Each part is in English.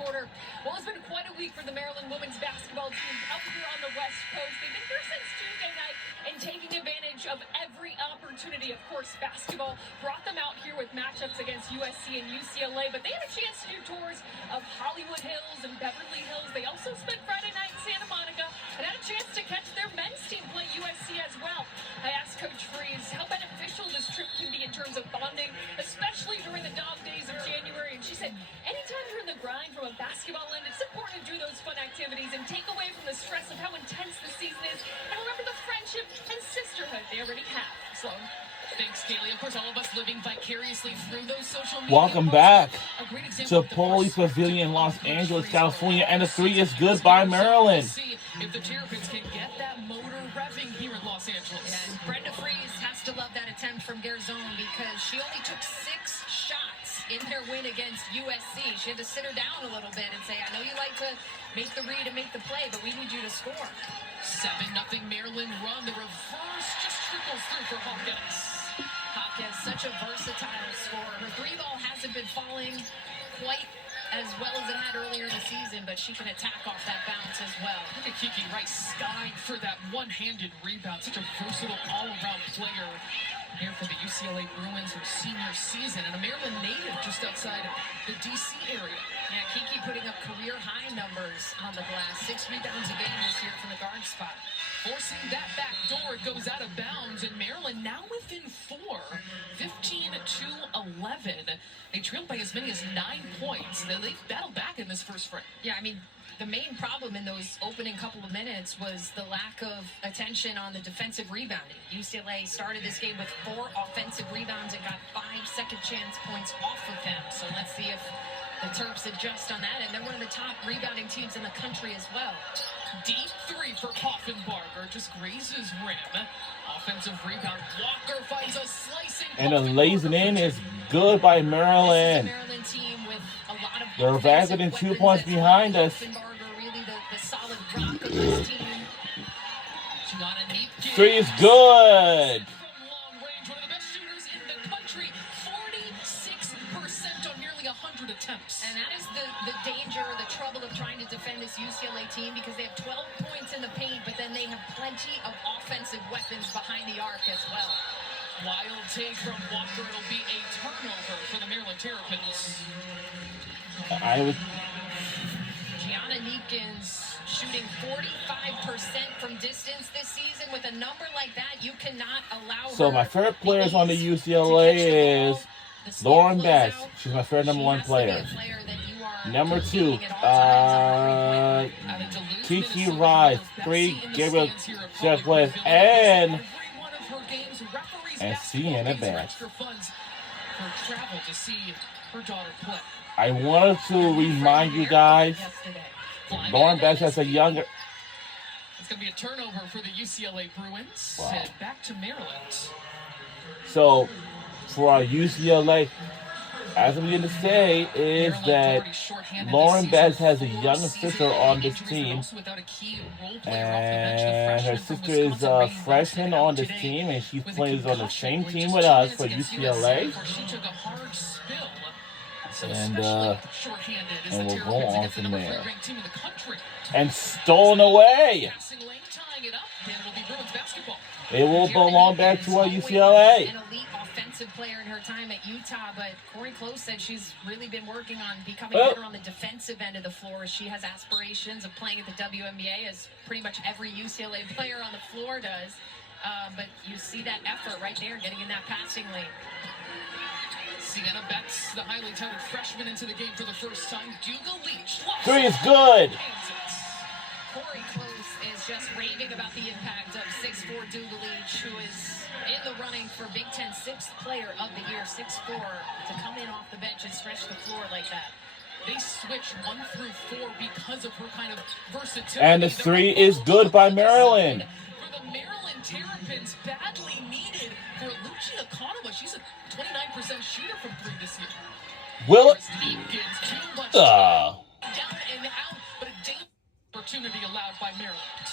quarter. Well, it's been quite a week for the Maryland women's basketball team out here on the West Coast. They've been here since Tuesday night and taking advantage of every opportunity. Of course, basketball brought them out here with matchups against USC and UCLA, but they had a chance to do tours of Hollywood Hills and Beverly Hills. They also spent Friday night in Santa Monica and had a chance to catch their men's team play USC as well. I asked Coach Freeze how beneficial this trip can be in terms of bonding, especially during the dog days of January, and she said anytime you're in the grind from a basketball end, it's important to do those fun activities and take away from the stress of how intense the season is, and remember the friendship and sisterhood they already have. So, thanks, Kaylee. Of course, all of us living vicariously through those social media. Welcome back to Police Pavilion, Los Angeles, California, and the three is good by Maryland. See if the Terrapins can get that motor revving here in Los Angeles. and Brenda Freeze has to love that attempt from Garzone because she only took 6 shots in their win against USC. She had to sit her down a little bit and say, I know you like to make the read and make the play, but we need you to score. 7-0 Maryland run. The reverse just trickles through for Hawkins. Hawkins, such a versatile scorer. Her 3-ball hasn't been falling quite as well as it had earlier in the season, but she can attack off that bounce as well. Look at Kiki Rice skied for that one-handed rebound. Such a versatile all-around player here for the UCLA Bruins, her senior season, and a Maryland native just outside the D.C. area. Yeah, Kiki putting up career-high numbers on the glass. 6 rebounds a game this year from the guard spot. Forcing that back door, it goes out of bounds, and Maryland now within 4, 15-11. They trailed by as many as 9 points. They've battled back in this first frame. Yeah, I mean, the main problem in those opening couple of minutes was the lack of attention on the defensive rebounding. UCLA started this game with 4 offensive rebounds and got 5 second chance points off of them. So let's see if the Terps adjust on that. And they're one of the top rebounding teams in the country as well. Deep 3 for Poffenbarger, just grazes rim. Offensive rebound. Walker finds a slicing. And the lazing in is good by Maryland. This is a Maryland team with a lot of They're faster than 2 points behind us. Poffenbarger, really the solid rock of this team. Gianna Neepkin. 3 is good. From long range, one of the best shooters in the country. 46% on nearly 100 attempts. And that is the danger, the trouble of trying to defend this UCLA team because they have 12 points in the paint, but then they have plenty of offensive weapons behind the arc as well. Wild take from Walker. It'll be a turnover for the Maryland Terrapins. Gianna Neepkins shooting 45% from distance this season. With a number like that, you cannot allow her. So my favorite players on the UCLA is Lauren Bess. She's my favorite number 1 player. Number 2, Kiki Rice. 3, Gabriel Chefwith. And Sienna Bass. I wanted to remind you guys, Lauren Bess has a younger... It's going to be a turnover for the UCLA Bruins. Wow. And back to Maryland. So, for our UCLA, as I'm going to say, is that Lauren Bess has a younger sister on this team, and her sister is a freshman on this team, and she plays on the same team with us for UCLA. And we'll go on from there. And stolen away. It will belong back to our UCLA. An elite offensive player in her time at Utah, but Corey Close said she's really been working on becoming better on the defensive end of the floor. She has aspirations of playing at the WNBA, as pretty much every UCLA player on the floor does. But you see that effort right there, getting in that passing lane. Sienna Betts, the highly touted freshman, into the game for the first time. Dougal Leach. 3 is good. Corey Close is just raving about the impact of 6'4" Dougal Leach, who is in the running for Big Ten 6th Player of the Year, 6'4", to come in off the bench and stretch the floor like that. They switch 1 through 4 because of her kind of versatility. And the 3 is good by Maryland. For the Maryland Terrapins, badly needed for Lucia Conova. She's a 29% shooter from 3 this year. Will it? Down and out, but a dangerous opportunity allowed by Maryland.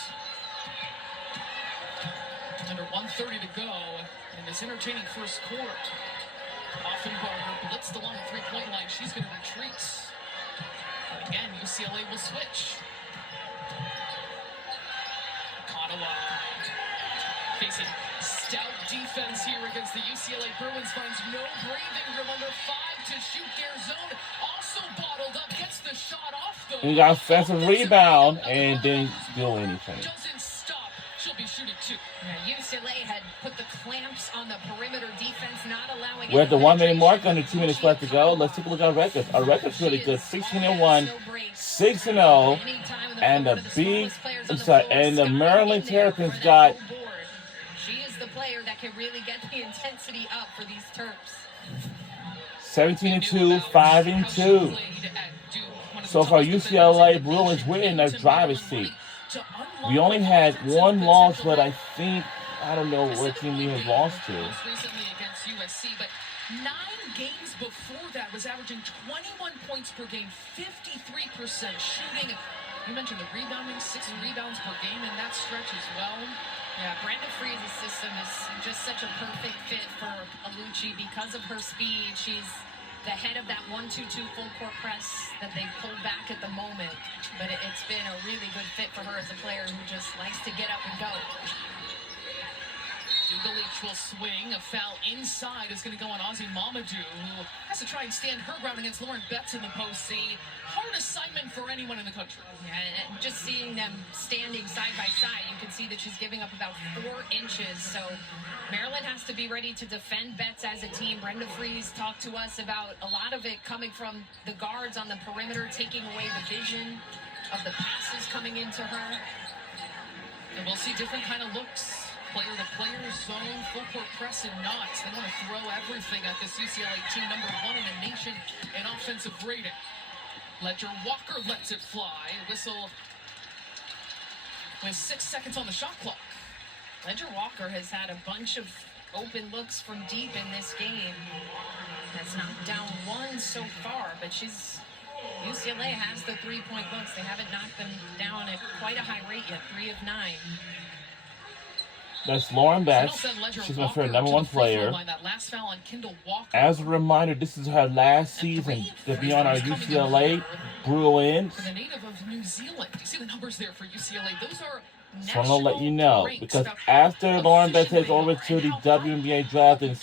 Under 1:30 to go in this entertaining first quarter. Offenbarger blitzed along the 3-point line. She's going to retreat. Again, UCLA will switch. Kanawa facing stout defense here against the UCLA Bruins. Finds no breathing room under 5 to shoot their zone. Also bottled up, gets the shot off though. He got offensive rebound and didn't do anything. Doesn't stop. She'll be shooting 2. Yeah, UCLA had put the clamps on the perimeter defense, not allowing. We're at the 1 minute mark, under 2 minutes left to go. Let's take a look at our records. Our record's really good: 16-1, 6-0, and the Maryland Terrapins got. She is the player that can really get the intensity up for these Terps. 17-2, 5-2. So far, UCLA Bruins were in their driver's seat. We only had one loss, but I don't know what team we have lost to. Recently against USC, but 9 games before that was averaging 21 points per game, 53% shooting. You mentioned the rebounding, 6 rebounds per game in that stretch as well. Yeah, Brenda Freeze's system is just such a perfect fit for Alucci because of her speed. She's the head of that 1-2-2 full court press that they pulled back at the moment. But it's been a really good fit for her as a player who just likes to get up and go. Dugalich will swing. A foul inside is going to go on Ozzy Mamadou, who has to try and stand her ground against Lauren Betts in the post. A hard assignment for anyone in the country. Yeah, and just seeing them standing side by side, you can see that she's giving up about 4 inches. So Maryland has to be ready to defend Betts as a team. Brenda Freeze talked to us about a lot of it coming from the guards on the perimeter, taking away the vision of the passes coming into her. And we'll see different kind of looks. Player-to-player, zone, full-court press, and knots. They want to throw everything at this UCLA team, number 1 in the nation in offensive rating. Ledger Walker lets it fly. Whistle with 6 seconds on the shot clock. Ledger Walker has had a bunch of open looks from deep in this game. Has knocked down 1 so far, but UCLA has the 3-point looks. They haven't knocked them down at quite a high rate yet, 3 of 9. That's Lauren Betts. She's my favorite number 1 player. As a reminder, this is her last season to be on our UCLA Bruins. For the native of New Zealand, you see the numbers there for UCLA. Those are so I'm going to let you know, because after Lauren Betts takes over to the WNBA draft, then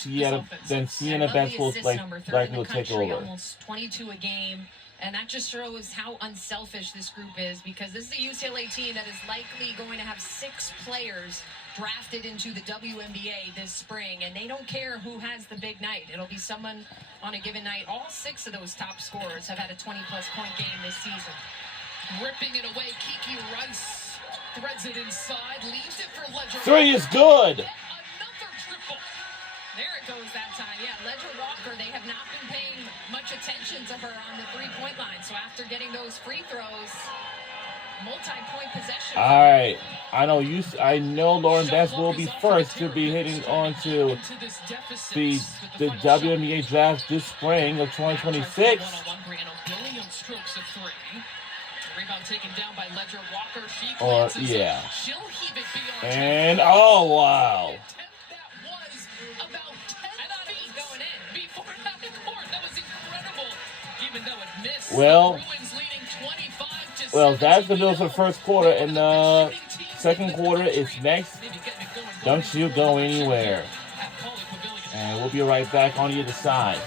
Sienna Betts will likely will take over. Almost 22 a game. And that just shows how unselfish this group is, because this is a UCLA team that is likely going to have 6 players drafted into the WNBA this spring, and they don't care who has the big night. It'll be someone on a given night. All 6 of those top scorers have had a 20-plus point game this season. Ripping it away, Kiki Rice threads it inside, leaves it for Ledger. 3 is good. Another triple. There it goes that time. Yeah, Ledger Walker, they have not been paying much attention to her on the 3-point line. So after getting those free throws, multi-point possession. All right. I know Lauren Betts will be first to be hitting onto the WNBA draft this spring of 2026. Rebound taken down by Ledger Walker. And oh wow. Well, that's the news for the first quarter, and the second quarter is next. Don't you go anywhere. And we'll be right back on the other side.